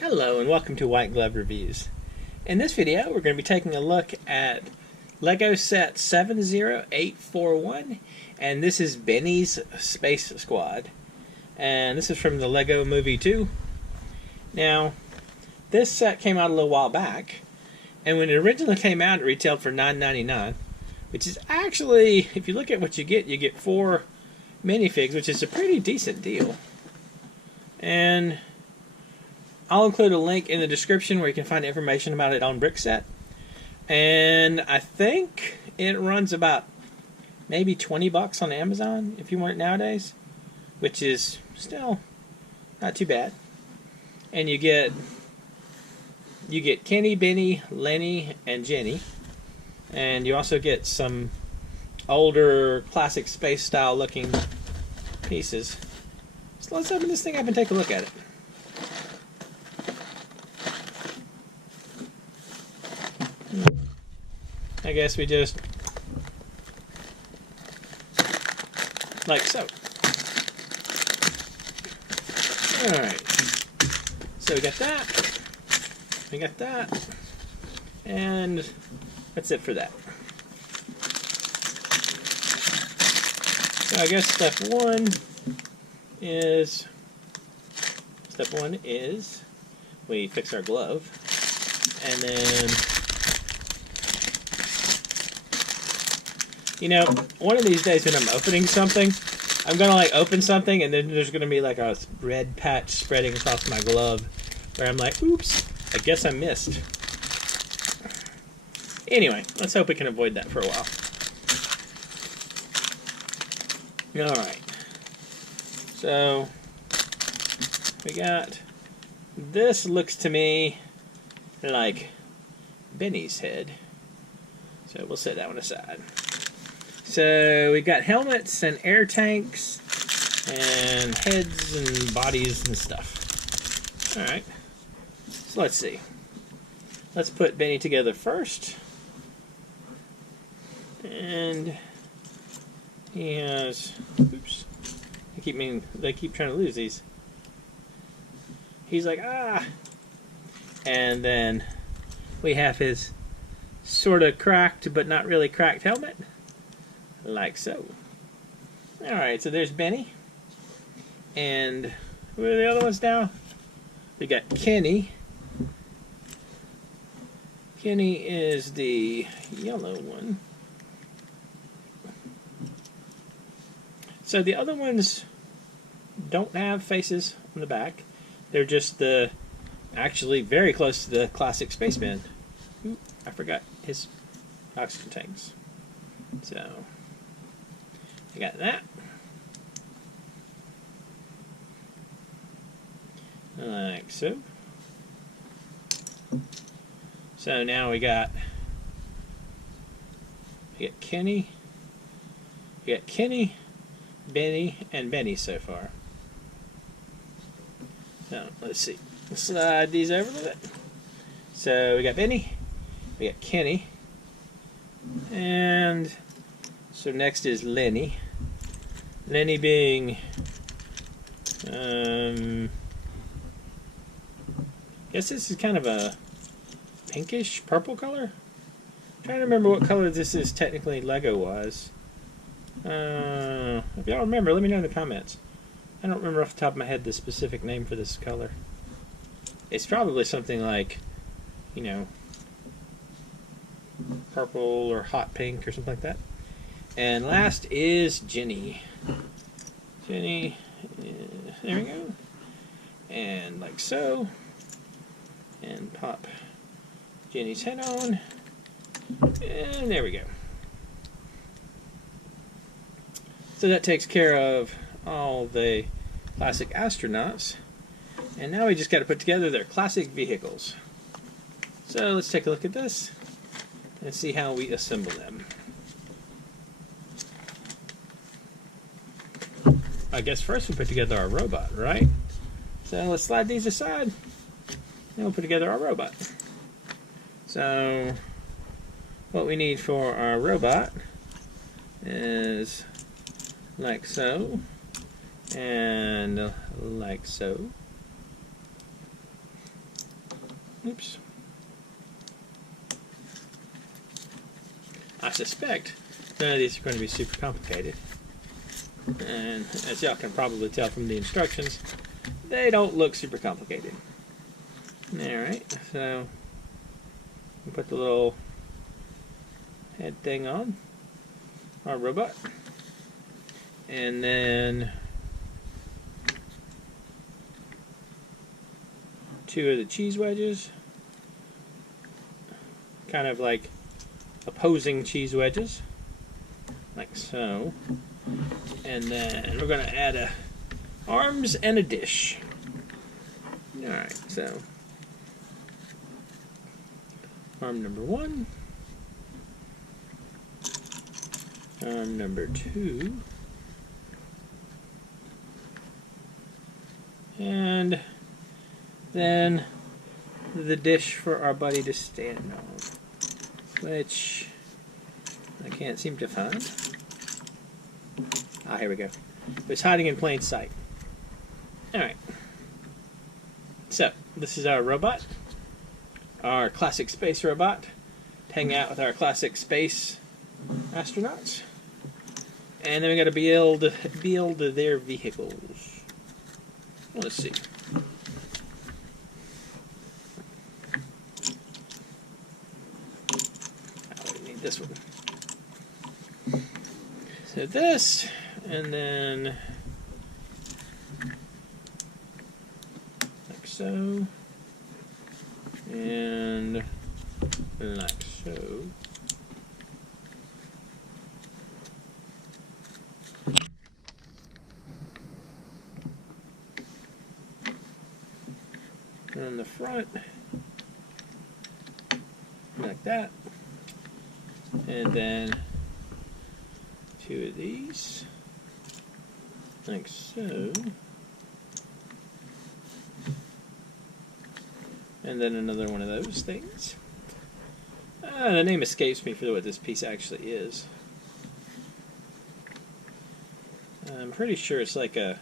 Hello and welcome to White Glove Reviews. In this video we're going to be taking a look at Lego set 70841, and this is Benny's Space Squad, and this is from the Lego Movie 2. Now this set came out a little while back, and when it originally came out it retailed for $9.99, which is actually, if you look at what you get 4 minifigs, which is a pretty decent deal. And I'll include a link in the description where you can find information about it on Brickset. And I think it runs about maybe 20 bucks on Amazon if you want it nowadays, which is still not too bad. And you get Kenny, Benny, Lenny, and Jenny. And you also get some older classic space style looking pieces. So let's open this thing up and take a look at it. I guess we just, like so. Alright, so we got that, and that's it for that. So I guess step one is we fix our glove, and then, you know, one of these days when I'm opening something, I'm gonna like open something and then there's gonna be like a red patch spreading across my glove where I'm like, oops, I guess I missed. Anyway, let's hope we can avoid that for a while. Alright, so we got, this looks to me like Benny's head, so we'll set that one aside. So we got helmets and air tanks and heads and bodies and stuff. Alright, so let's see. Let's put Benny together first. And he has, oops, they keep trying to lose these. He's like, ah! And then we have his sort of cracked but not really cracked helmet. Like so. Alright, so there's Benny. And who are the other ones now? We got Kenny. Kenny is the yellow one. So the other ones don't have faces on the back. They're just actually very close to the classic spaceman. Ooh, I forgot his oxygen tanks. So I got that. Like so. So now we got Kenny. We got Kenny, Benny, and Benny so far. So let's see. Let's slide these over a little bit. So we got Benny, we got Kenny, and so next is Lenny. Lenny being, I guess this is kind of a pinkish purple color. I'm trying to remember what color this is technically Lego-wise. If y'all remember, let me know in the comments. I don't remember off the top of my head the specific name for this color. It's probably something like, you know, purple or hot pink or something like that. And last is Jenny. Jenny, there we go. And like so. And pop Jenny's head on. And there we go. So that takes care of all the classic astronauts. And now we just got to put together their classic vehicles. So let's take a look at this and see how we assemble them. I guess first we put together our robot, right? So let's slide these aside, and we'll put together our robot. So what we need for our robot is like so, and like so. Oops. I suspect none of these are going to be super complicated. And as y'all can probably tell from the instructions, they don't look super complicated. Alright, so we put the little head thing on our robot. And then 2 of the cheese wedges. Kind of like opposing cheese wedges. Like so. And then we're going to add arms and a dish. Alright, so arm number 1, arm number 2, and then the dish for our buddy to stand on, which I can't seem to find. Ah, here we go. It's hiding in plain sight. Alright. So, this is our robot. Our classic space robot. To hang out with our classic space astronauts. And then we got to build their vehicles. Let's see. I need this one. So this, and then like so, and like so. And on the front, like that, and then 2 of these, like so, and then another one of those things. The name escapes me for what this piece actually is. I'm pretty sure it's like a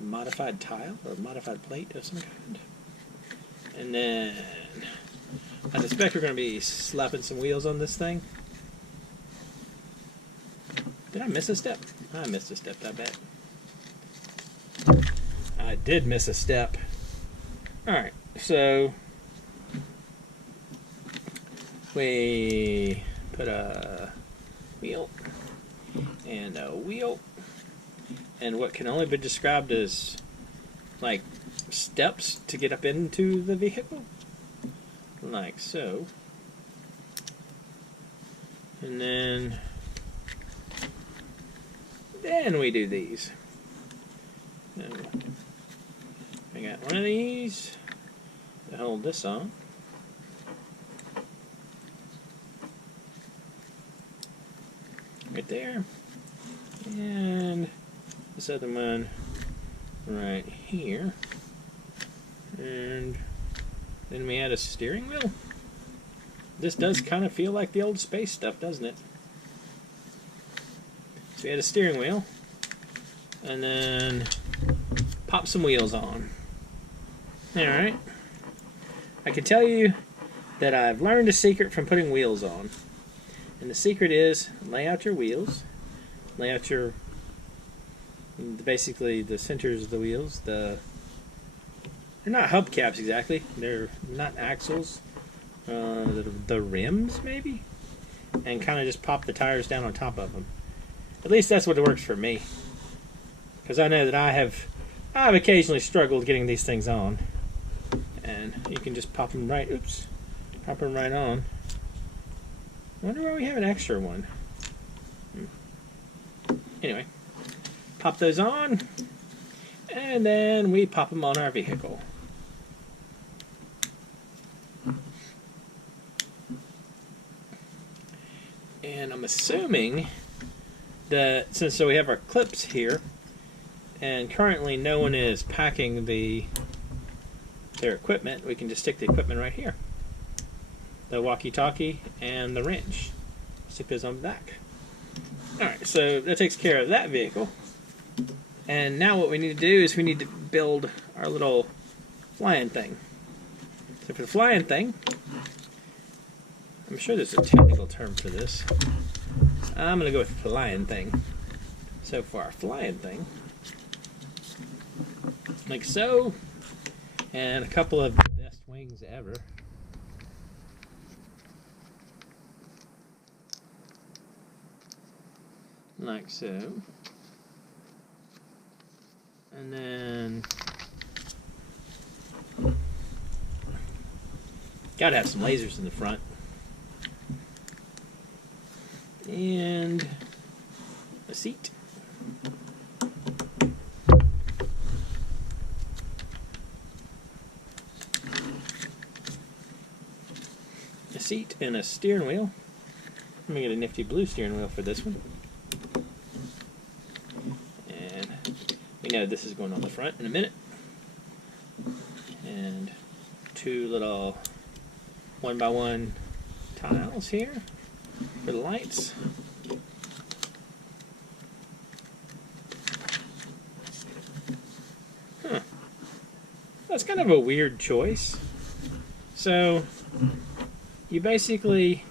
modified tile or modified plate of some kind. And then I suspect we're going to be slapping some wheels on this thing. Did I miss a step? I missed a step, I bet. I did miss a step. Alright, so we put a wheel and a wheel and what can only be described as like steps to get up into the vehicle. Like so. And then we do these. So I got one of these to hold this on. Right there. And this other one right here. And then we add a steering wheel. This does kind of feel like the old space stuff, doesn't it? So we add a steering wheel. And then pop some wheels on. Alright. I can tell you that I've learned a secret from putting wheels on. And the secret is lay out your wheels. Lay out your, basically the centers of the wheels. They're not hubcaps exactly. They're not axles. The rims maybe? And kind of just pop the tires down on top of them. At least that's what works for me. Because I know that I've occasionally struggled getting these things on. And you can just pop them right, pop them right on. I wonder why we have an extra one. Anyway, pop those on, and then we pop them on our vehicle. And I'm assuming that since we have our clips here, and currently no one is packing their equipment, we can just stick the equipment right here. The walkie-talkie and the wrench. Stick those on the back. Alright, so that takes care of that vehicle. And now what we need to do is we need to build our little flying thing. So for the flying thing, I'm sure there's a technical term for this. I'm going to go with flying thing. So for our flying thing, like so, and a couple of the best wings ever. Like so. And then gotta have some lasers in the front. And a seat. A seat and a steering wheel. I'm gonna get a nifty blue steering wheel for this one. And we know this is going on the front in a minute. And two little 1x1 tiles here for the lights. Huh. That's kind of a weird choice. So you basically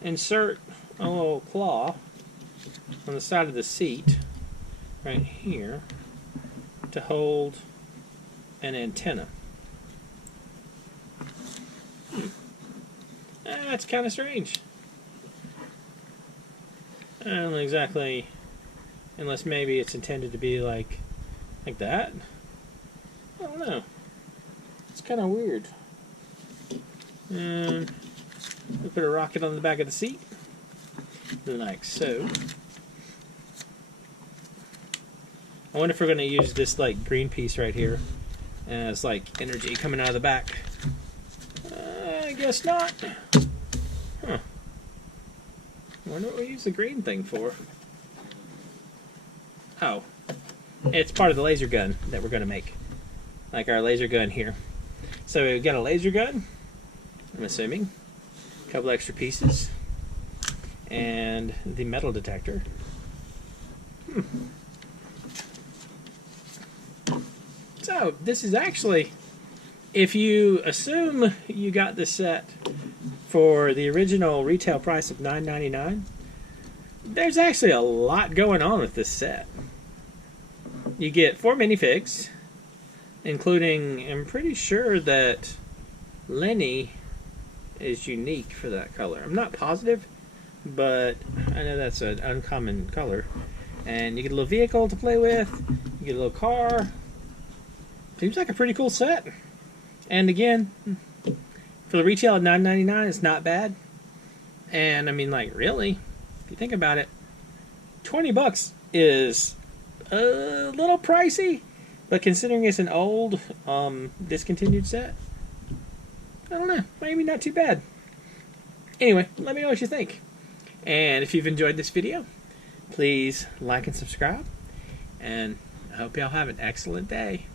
insert a little claw on the side of the seat right here to hold an antenna. That's kind of strange. I don't know exactly, unless maybe it's intended to be like that. I don't know. It's kind of weird. And we put a rocket on the back of the seat, like so. I wonder if we're going to use this like green piece right here as like energy coming out of the back. I guess not. Huh. I wonder what we use the green thing for. Oh. It's part of the laser gun that we're going to make. Like our laser gun here. So we've got a laser gun, I'm assuming. A couple extra pieces. And the metal detector. So this is actually, if you assume you got the set for the original retail price of $9.99, there's actually a lot going on with this set. You get 4 minifigs, including, I'm pretty sure that Lenny is unique for that color. I'm not positive, but I know that's an uncommon color. And you get a little vehicle to play with, you get a little car. Seems like a pretty cool set. And again, for the retail at $9.99, it's not bad. And I mean, like, really, if you think about it, 20 bucks is a little pricey, but considering it's an old, discontinued set, I don't know, maybe not too bad. Anyway, let me know what you think. And if you've enjoyed this video, please like and subscribe. And I hope y'all have an excellent day.